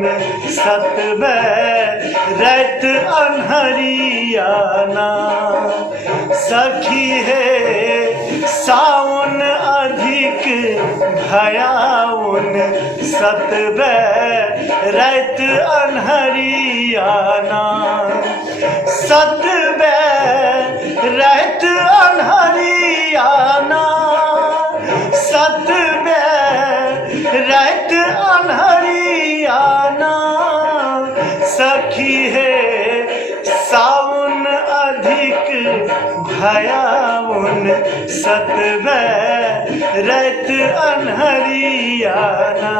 उन सतबे रैत अनहरियाना। सखी है सावन अधिक भया उन सतबे रैत अनहरियाना। सतबे रैत अनहरियाना। सतबे रैत अनहरियाना। सखी है सावन अधिक भया उन सतबे रैत अनहरियाना।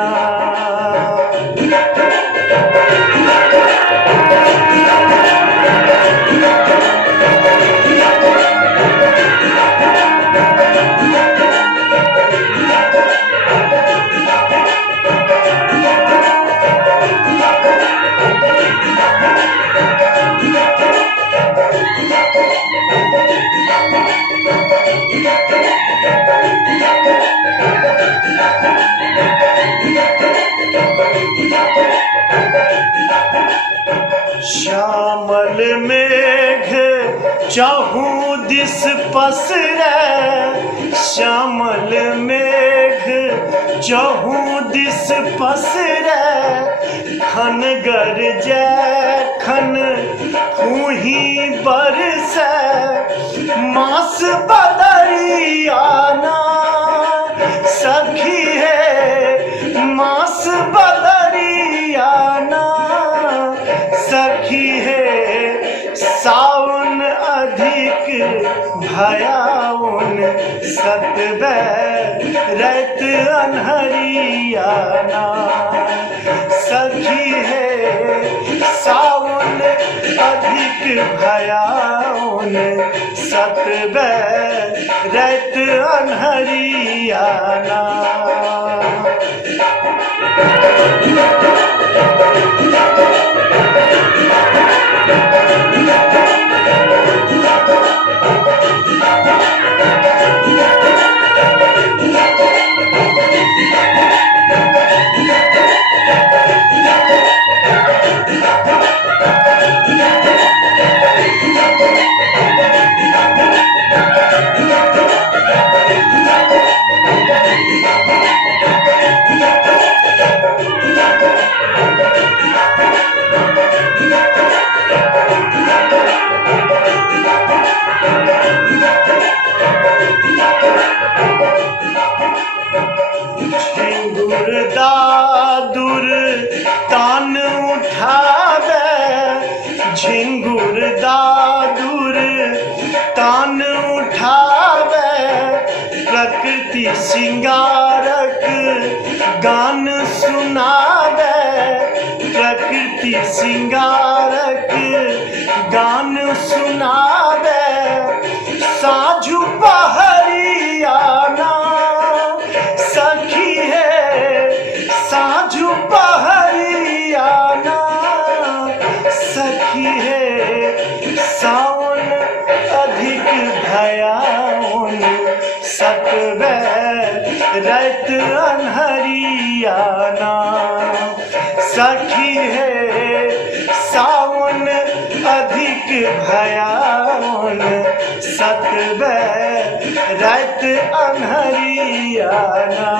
श्यामल मेघ चहु दिस पसरै। श्यामल मेघ चहु दिस पसरै। खन गरजै खन फूही बरसै। मास बदरियाना। सखी है मास बदरियाना। सखी है सावन अधिक भया उन सतबे रैत अनहरियाना। सखी है सावन अधिक भया उन सतबे रैत अनहरियाना। दादुर तान उठावे। झिंगुर दादुर तान उठावे। प्रकृति सिंगारक गान सुनावे। प्रकृति सिंगारक गान सुनावे। साझु पहरियाना। सखी है साझु पहरियाना। सखी है सावन अधिक भया उन सतबे रैत अनहरियाना। सखी है सावन अधिक भया उन सतबे रैत अनहरियाना।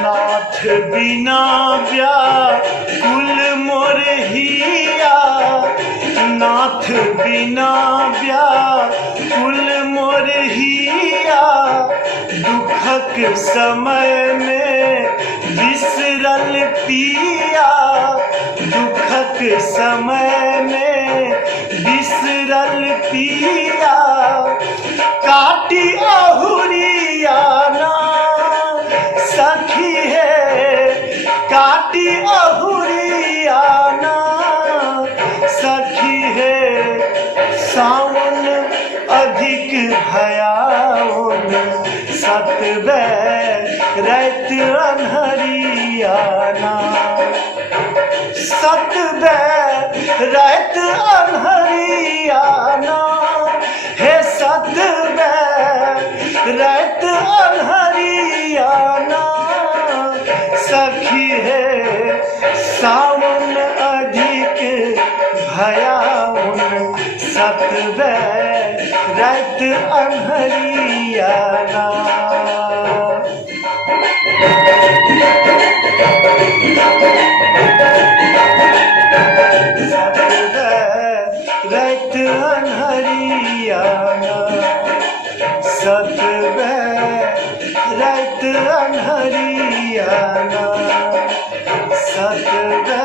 नाथ बिना व्याकुल मोर हिया। नाथ बिना व्याकुल मोर हिया। दुखक समय में बिसरल पिया। दुखक समय में बिसरल पिया। काटी अहुरियाना सखी है सावन अधिक भयाउन सतबे रैत अन्हरियाना सतबे रैत अन्हरियाना हे सतबे रैत अन्हरियाना सखी है सावन अधिक भयाउन सतबे रैत अन्हरियाना सतबे रैत अन्हरियाना सतबे रैत अन्हरियाना सतबे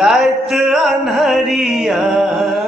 रैत अन्हरियाना।